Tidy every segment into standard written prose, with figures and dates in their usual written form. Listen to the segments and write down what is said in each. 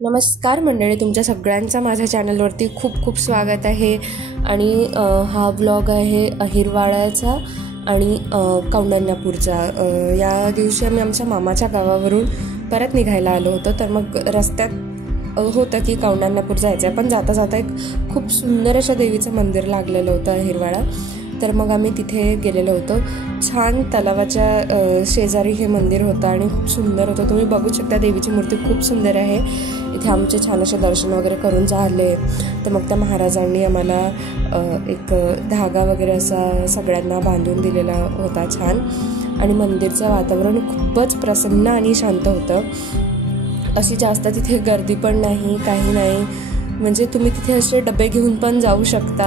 नमस्कार मंडळी, तुमच्या सगळ्यांचा माझ्या चॅनलवरती खूप खूप स्वागत आहे. आणि हा व्लॉग आहे अहिरवाळ्याचा आणि कौंडण्यपूरचा. या दिवशी आम्ही आमच्या मामाच्या गावावरून परत निघायला आलो होतो. तर मग रस्त्यात होतं की कौंडण्यपूर जायचं आहे, पण जाता जाता एक खूप सुंदर अशा देवीचं मंदिर लागलेलं होतं अहिरवाळा. तर मग आम्ही तिथे गेलेलो होतो. छान तलावाच्या शेजारी हे मंदिर होतं आणि खूप सुंदर होतं. तुम्ही बघू शकता, देवीची मूर्ती खूप सुंदर आहे. इथे आमचे छान असे दर्शन वगैरे करून झाले. तर मग त्या महाराजांनी आम्हाला एक धागा वगैरे असा सगळ्यांना बांधून दिलेला होता छान. आणि मंदिरचं वातावरण खूपच प्रसन्न आणि शांत होतं. अशी जास्त तिथे गर्दी पण नाही, काही नाही. म्हणजे तुम्ही तिथे असे डबे घेऊन पण जाऊ शकता,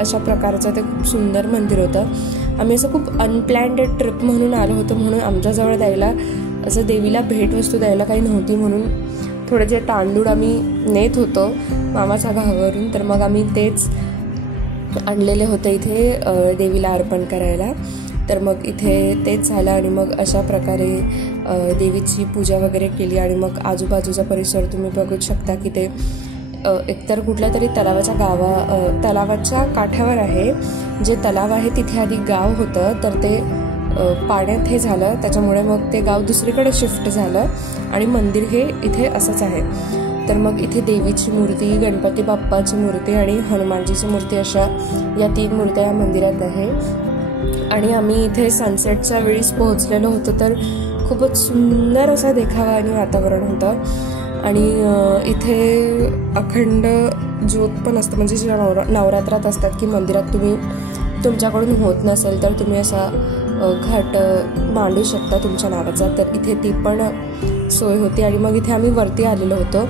अशा प्रकारचं ते खूप सुंदर मंदिर होतं. आम्ही असं खूप अनप्लॅन्ड ट्रिप म्हणून आलो होतो, म्हणून आमच्याजवळ द्यायला असं देवीला भेटवस्तू द्यायला काही नव्हती, म्हणून थोडे जे तांदूळ आम्ही नेत होतो मामाच्या गावावरून, तर मग आम्ही तेच आणलेले होते इथे देवीला अर्पण करायला. तर मग इथे तेच झालं आणि मग अशा प्रकारे देवीची पूजा वगैरे केली. आणि मग आजूबाजूचा परिसर तुम्ही बघू शकता की ते एकतर कुठल्या तरी तलावाच्या काठावर आहे. जे तलाव आहे तिथे आधी गाव होतं, तर ते पाण्यात हे झालं, त्याच्यामुळे मग ते गाव दुसरीकडे शिफ्ट झालं आणि मंदिर हे इथे असंच आहे. तर मग इथे देवीची मूर्ती, गणपती बाप्पाची मूर्ती आणि हनुमानजीची मूर्ती, अशा या 3 मूर्त्या या मंदिरात आहे. आणि आम्ही इथे सनसेटच्या वेळीच पोहोचलेलो होतो, तर खूपच सुंदर असा देखावा आणि वातावरण होतं. आणि इथे अखंड ज्योत पण असतं, म्हणजे जे नवरात्रात असतात की मंदिरात तुम्ही तुमच्याकडून होत नसेल तर तुम्ही असा घट मांडू शकता तुमच्या नावाचा, तर इथे ती पण सोय होती. आणि मग इथे आम्ही वरती आलेलो होतो.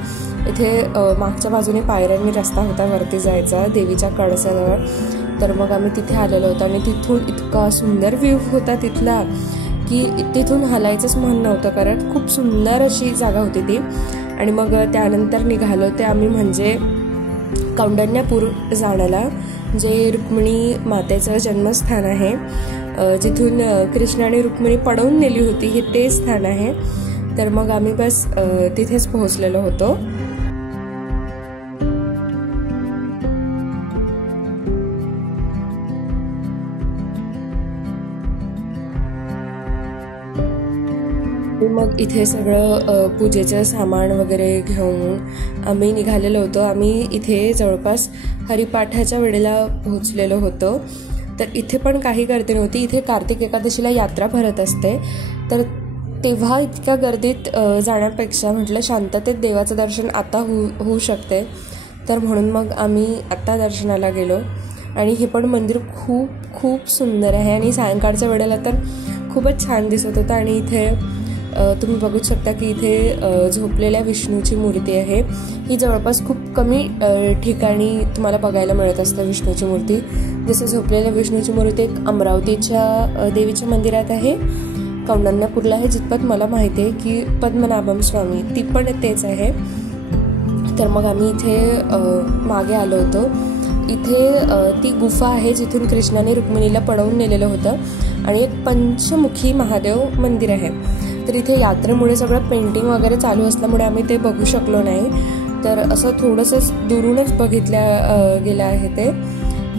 इथे मागच्या बाजूने पायऱ्यांनी रस्ता होता वरती जायचा देवीच्या कळसाजवळ. तर मग आम्ही तिथे आलेलो होतो आणि तिथून इतका सुंदर व्ह्यू होता तिथला की तिथून हलायचंच मन नव्हतं करत. खूप सुंदर अशी जागा होती ती. आणि मग त्यानंतर निघालो ते आम्ही म्हणजे कौंडण्यपूर जाण्याला, जे रुक्मिणी मातेचं जन्मस्थान आहे, जिथून कृष्ण आणि रुक्मिणी पळवून नेली होती, हे ते स्थान आहे. तर मग आम्ही बस तिथेच पोहोचलेलो होतो. मग इथे सगळं पूजेचं सामान वगैरे घेऊन आम्ही निघालेलो होतो. आम्ही इथे जवळपास हरिपाठाच्या वेळेला पोहोचलेलो होतो. तर इथे पण काही गर्दी नव्हती. इथे कार्तिक एकादशीला यात्रा भरत असते, तर तेव्हा इतक्या गर्दीत जाण्यापेक्षा म्हटलं शांततेत देवाचं दर्शन आता होऊ शकते, तर म्हणून मग आम्ही आत्ता दर्शनाला गेलो. आणि हे पण मंदिर खूप खूप सुंदर आहे आणि सायंकाळच्या वेळेला तर खूपच छान दिसत होतं. आणि इथे तुम्ही बघू शकता की इथे झोपलेल्या विष्णूची मूर्ती आहे. ही जवळपास खूप कमी ठिकाणी तुम्हाला बघायला मिळत असतं विष्णूची मूर्ती. जसं झोपलेल्या विष्णूची मूर्ती एक अमरावतीच्या देवीच्या मंदिरात आहे, कौंडण्यपूरला आहे, जितपत मला माहिती आहे की पद्मनाभम स्वामी, ती पण तेच आहे. तर मग आम्ही इथे मागे आलो होतो. इथे ती गुफा आहे जिथून कृष्णाने रुक्मिणीला पळवून नेलेलं होतं. आणि एक पंचमुखी महादेव मंदिर आहे. तर इथे यात्रेमुळे सगळं पेंटिंग वगैरे चालू असल्यामुळे आम्ही ते बघू शकलो नाही, तर असं थोडंसं दुरूनच बघितल्या गेलं आहे ते.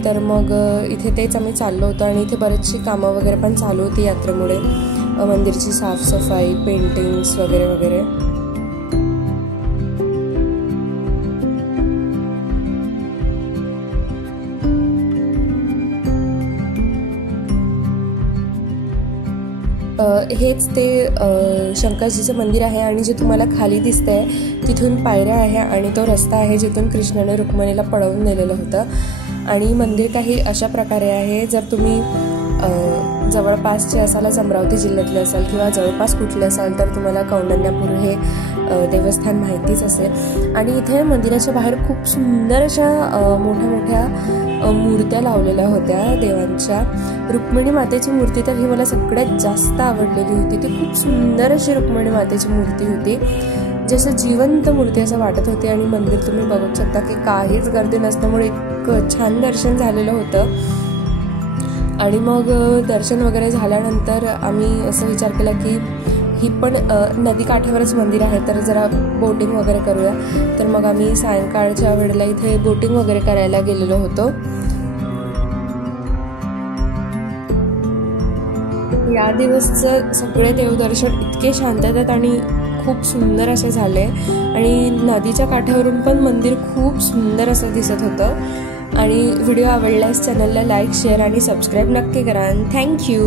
तर मग इथे तेच आम्ही चाललो होतो. आणि इथे बरीचशी कामं वगैरे पण चालू होती यात्रेमुळे, मंदिरची साफसफाई, पेंटिंग्स वगैरे वगैरे. हेच ते शंकरजीचं मंदिर आहे. आणि जे तुम्हाला खाली दिसतंय तिथून पायऱ्या आहे आणि तो रस्ता आहे जिथून कृष्णाने रुक्मिणीला पळवून नेलेलं होतं. आणि मंदिर काही अशा प्रकारे आहे, जर तुम्ही जवळपासचे असाल, अमरावती जिल्ह्यातले असाल किंवा जवळपास कुठले असाल, तर तुम्हाला कौंडण्यपूर हे देवस्थान माहितीच असेल. आणि इथे मंदिराच्या बाहेर खूप सुंदर अशा मोठ्या मोठ्या मूर्त्या लावलेल्या होत्या देवांच्या. रुक्मिणी मातेची मूर्ती तर ही मला सगळ्यात जास्त आवडलेली होती. ती खूप सुंदर अशी रुक्मिणी मातेची मूर्ती होती, जसं जिवंत मूर्ती असं वाटत होती. आणि मंदिर तुम्ही बघू शकता की काहीच गर्दी नसल्यामुळे इतकं छान दर्शन झालेलं होतं. आणि मग दर्शन वगैरे झाल्यानंतर आम्ही असं विचार केला की ही पण नदी काठावरच मंदिर आहे, तर जरा बोटिंग वगैरे करूया. तर मग आम्ही सायंकाळच्या वेळेला इथे बोटिंग वगैरे करायला गेलेलो होतो. या दिवसचं सगळे देवदर्शन इतके शांततेत आणि खूप सुंदर असे झाले आणि नदीच्या काठावरून पण मंदिर खूप सुंदर असं दिसत होतं. आणि व्हिडिओ आवडल्यास चॅनलला लाईक, शेअर आणि सबस्क्राईब नक्की करा. थँक्यू.